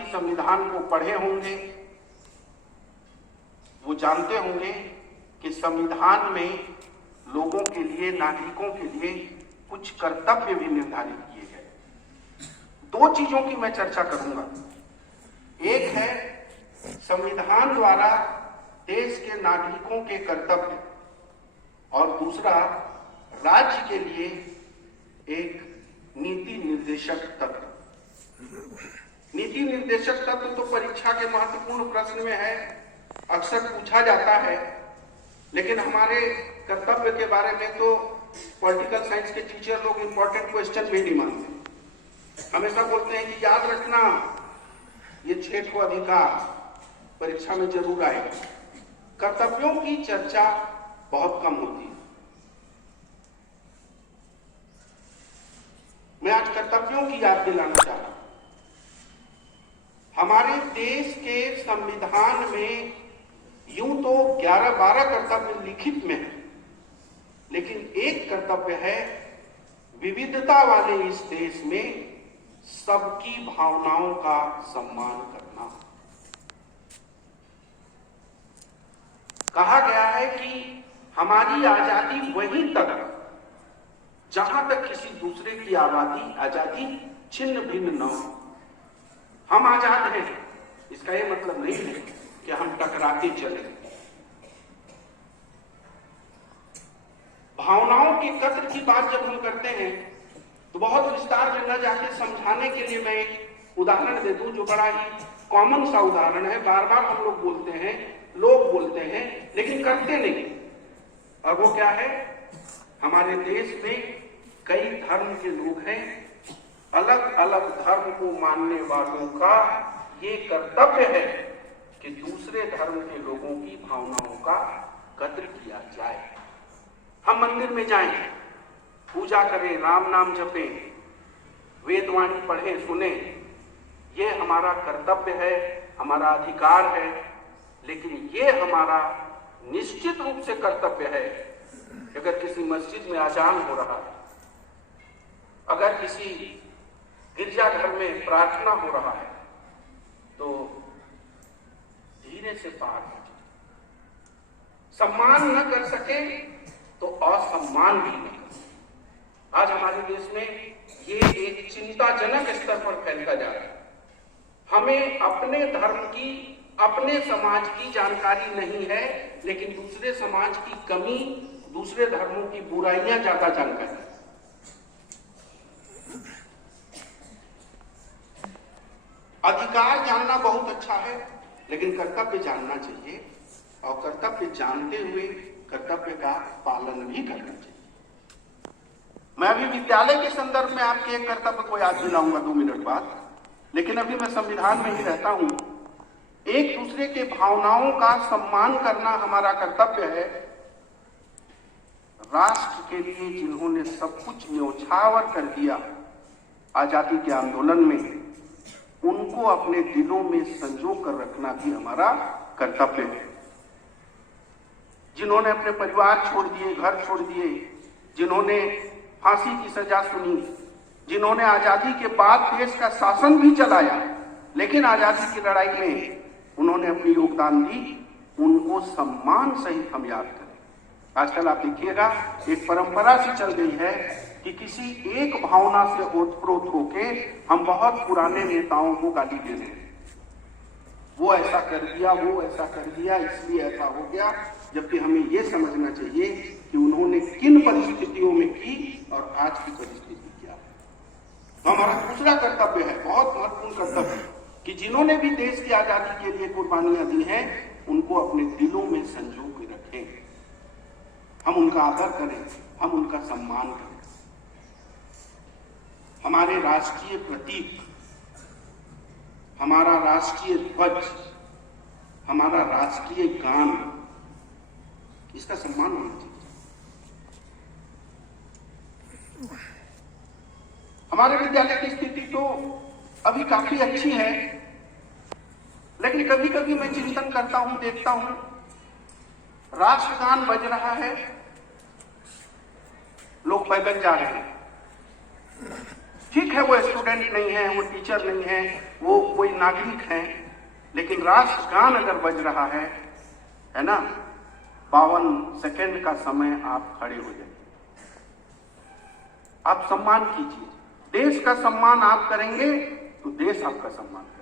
ही संविधान को पढ़े होंगे, वो जानते होंगे कि संविधान में लोगों के लिए, नागरिकों के लिए कुछ कर्तव्य भी निर्धारित किए गए। दो चीजों की मैं चर्चा करूंगा। एक है संविधान द्वारा देश के नागरिकों के कर्तव्य, और दूसरा राज्य के लिए एक नीति निर्देशक तत्व। नीति निर्देशक तत्व तो परीक्षा के महत्वपूर्ण प्रश्न में है, अक्सर पूछा जाता है, लेकिन हमारे कर्तव्य के बारे में तो पॉलिटिकल साइंस के टीचर लोग इंपॉर्टेंट क्वेश्चन भी नहीं मानते। हमेशा बोलते हैं कि याद रखना ये 6 अधिकार परीक्षा में जरूर आएगा। कर्तव्यों की चर्चा बहुत कम होती है। मैं आज कर्तव्यों की याद दिलाना चाह रहा हूं। हमारे देश के संविधान में यूं तो 11-12 कर्तव्य लिखित में है, लेकिन एक कर्तव्य है विविधता वाले इस देश में सबकी भावनाओं का सम्मान करना। कहा गया है कि हमारी आजादी वहीं तक जहां तक किसी दूसरे की आजादी छिन्न भिन्न न हो। हम आजाद हैं, इसका यह मतलब नहीं है कि हम टकराते चले। भावनाओं के कद्र की बात जब हम करते हैं तो बहुत विस्तार में न जाके समझाने के लिए मैं एक उदाहरण दे दूं जो बड़ा ही कॉमन सा उदाहरण है। बार बार हम लोग बोलते हैं, लोग बोलते हैं, लेकिन करते नहीं। और वो क्या है? हमारे देश में कई धर्म के लोग हैं। अलग अलग धर्म को मानने वालों का ये कर्तव्य है कि दूसरे धर्म के लोगों की भावनाओं का कद्र किया जाए। हम मंदिर में जाएं, पूजा करें, राम नाम जपें, वेदवाणी पढ़ें, सुनें, ये हमारा कर्तव्य है, हमारा अधिकार है। लेकिन ये हमारा निश्चित रूप से कर्तव्य है कि अगर किसी मस्जिद में अजान हो रहा है, अगर किसी गिरजाघर में प्रार्थना हो रहा है, तो धीरे से पार हो जाए। सम्मान न कर सके तो असम्मान भी नहीं कर सके। आज हमारे देश में ये एक चिंताजनक स्तर पर फैलता जा रहा है। हमें अपने धर्म की, अपने समाज की जानकारी नहीं है, लेकिन दूसरे समाज की कमी, दूसरे धर्मों की बुराइयां ज्यादा जानकारी है। अधिकार जानना बहुत अच्छा है, लेकिन कर्तव्य जानना चाहिए, और कर्तव्य जानते हुए कर्तव्य का पालन भी करना चाहिए। मैं अभी विद्यालय के संदर्भ में आपके एक कर्तव्य को याद दिलाऊंगा 2 मिनट बाद, लेकिन अभी मैं संविधान में ही रहता हूं। एक दूसरे के भावनाओं का सम्मान करना हमारा कर्तव्य है। राष्ट्र के लिए जिन्होंने सब कुछ न्यौछावर कर दिया आजादी के आंदोलन में, उनको अपने दिलों में संजो कर रखना भी हमारा कर्तव्य है। जिन्होंने अपने परिवार छोड़ दिए, घर छोड़ दिए, जिन्होंने फांसी की सजा सुनी, जिन्होंने आजादी के बाद देश का शासन भी चलाया, लेकिन आजादी की लड़ाई में उन्होंने अपनी योगदान दी, उनको सम्मान सहित हम याद करें। आजकल आप देखिएगा एक परंपरा सी चल गई है कि किसी एक भावना से ओतप्रोत होके हम बहुत पुराने नेताओं को गाली दे रहे हैं। वो ऐसा कर दिया, वो ऐसा कर दिया, इसलिए ऐसा हो गया, जबकि हमें ये समझना चाहिए कि उन्होंने किन परिस्थितियों में की और आज की परिस्थिति क्या है। तो हमारा दूसरा कर्तव्य है, बहुत महत्वपूर्ण कर्तव्य, कि जिन्होंने भी देश की आजादी के लिए कुर्बानियां दी हैं, उनको अपने दिलों में संजो के रखें। हम उनका आदर करें, हम उनका सम्मान करें। हमारे राष्ट्रीय प्रतीक, हमारा राष्ट्रीय ध्वज, हमारा राष्ट्रीय गान, इसका सम्मान होना चाहिए। हमारे विद्यालय की स्थिति तो अभी काफी अच्छी है, लेकिन कभी कभी मैं चिंतन करता हूं, देखता हूं, राष्ट्रगान बज रहा है, लोग पैदल जा रहे हैं। ठीक है, वो स्टूडेंट नहीं है, वो टीचर नहीं है, वो कोई नागरिक हैं, लेकिन राष्ट्रगान अगर बज रहा है ना, 52 सेकंड का समय आप खड़े हो जाइए, आप सम्मान कीजिए। देश का सम्मान आप करेंगे तो देश आपका सम्मान करेगा।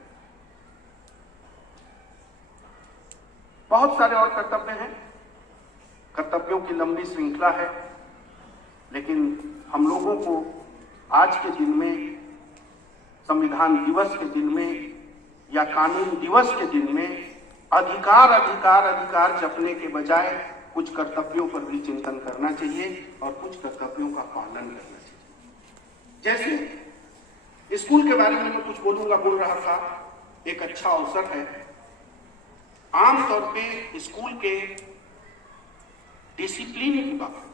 बहुत सारे और कर्तव्य हैं, कर्तव्यों की लंबी श्रृंखला है, लेकिन हम लोगों को आज के दिन में, संविधान दिवस के दिन में या कानून दिवस के दिन में अधिकार अधिकार अधिकार जपने के बजाय कुछ कर्तव्यों पर भी चिंतन करना चाहिए और कुछ कर्तव्यों का पालन करना चाहिए। जैसे स्कूल के बारे में मैं कुछ बोल रहा था, एक अच्छा अवसर है। आमतौर पे स्कूल के डिसिप्लिन की बात होती है।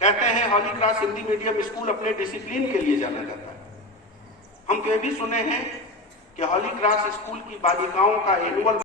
कहते हैं हॉली क्रॉस हिंदी मीडियम स्कूल अपने डिसिप्लिन के लिए जाना जाता है। हम ये भी सुने हैं कि हॉली क्रॉस स्कूल की बालिकाओं का एनुअल